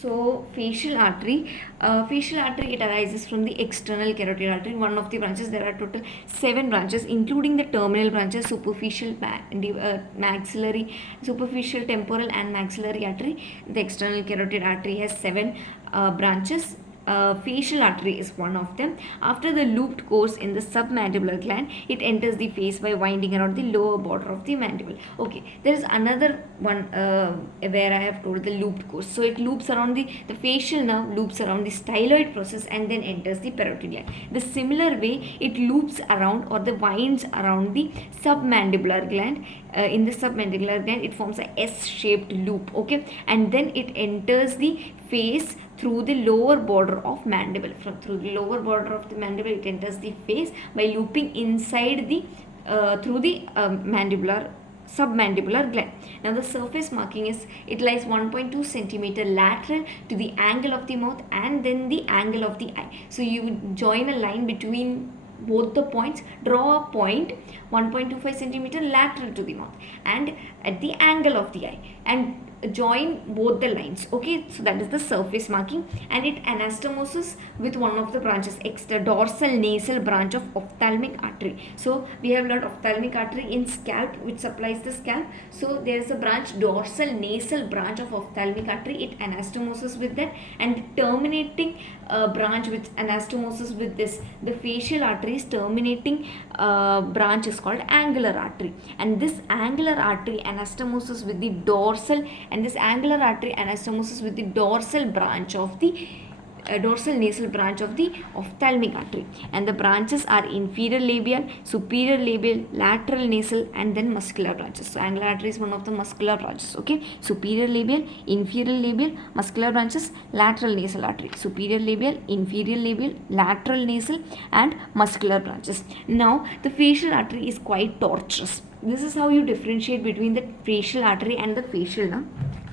So facial artery, it arises from the external carotid artery, one of the branches. There are total 7 branches, including the terminal branches, superficial maxillary, superficial temporal and maxillary artery. The external carotid artery has 7 branches. Facial artery is one of them. After the looped course in the submandibular gland, it enters the face by winding around the lower border of the mandible. Okay, there is another one where I have told the looped course. So it loops around the facial nerve, loops around the styloid process and then enters the parotid gland. The similar way it loops around or the winds around the submandibular gland. In the submandibular gland, it forms a S-shaped loop. Okay, and then it enters the face through the lower border of mandible. Through the lower border of the mandible, it enters the face by looping inside the through the submandibular gland. Now the surface marking is, it lies 1.2 centimeter lateral to the angle of the mouth and then the angle of the eye. So you join a line between both the points, draw a point 1.25 centimeter lateral to the mouth and at the angle of the eye, and join both the lines. Okay, so that is the surface marking, and it anastomoses with one of the branches, dorsal nasal branch of ophthalmic artery. So we have learned ophthalmic artery in scalp, which supplies the scalp. So there is a branch, dorsal nasal branch of ophthalmic artery. It anastomoses with that, and the terminating branch which anastomoses with this, the facial artery's terminating branch is called angular artery, and this angular artery anastomoses with the dorsal, and this angular artery anastomoses with the dorsal branch of the dorsal nasal branch of the ophthalmic artery, and the branches are inferior labial, superior labial, lateral nasal, and then muscular branches. So angular artery is one of the muscular branches. Okay, superior labial, inferior labial, muscular branches, lateral nasal artery, superior labial, inferior labial, lateral nasal, and muscular branches. Now the facial artery is quite tortuous. This is how you differentiate between the facial artery and the facial nerve.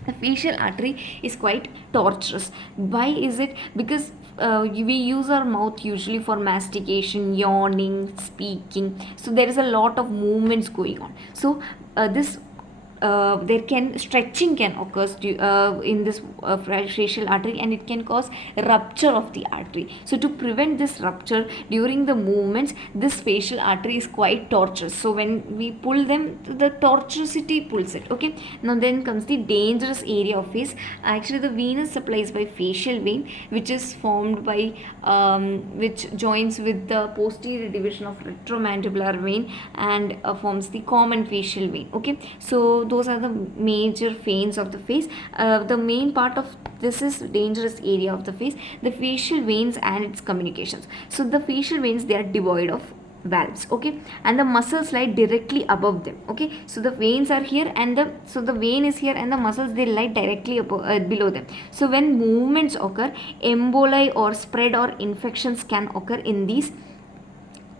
The facial artery is quite tortuous. Why is it? Because we use our mouth usually for mastication, yawning, speaking. So there is a lot of movements going on. So stretching can occur in this facial artery, and it can cause rupture of the artery. So to prevent this rupture during the movements, this facial artery is quite tortuous. So when we pull them, the tortuosity pulls it. Okay, now then comes the dangerous area of face. Actually the venous supply is by facial vein, which is formed by which joins with the posterior division of retromandibular vein and forms the common facial vein. Okay, so those are the major veins of the face. The main part of this is dangerous area of the face, the facial veins and its communications. So the facial veins, they are devoid of valves. Okay, and the muscles lie directly above them. Okay, so the veins are here and the vein is here and the muscles, they lie directly below them. So when movements occur, emboli or spread or infections can occur in these.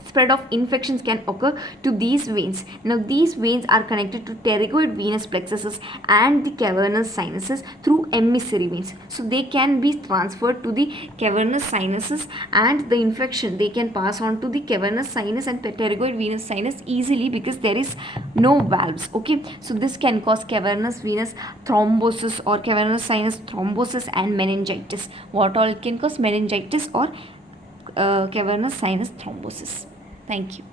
Spread of infections can occur to these veins. Now these veins are connected to pterygoid venous plexuses and the cavernous sinuses through emissary veins. So they can be transferred to the cavernous sinuses, and the infection, they can pass on to the cavernous sinus and pterygoid venous sinus easily because there is no valves. Okay, so this can cause cavernous venous thrombosis or cavernous sinus thrombosis and meningitis. What all can cause? Meningitis or cavernous sinus thrombosis. Thank you.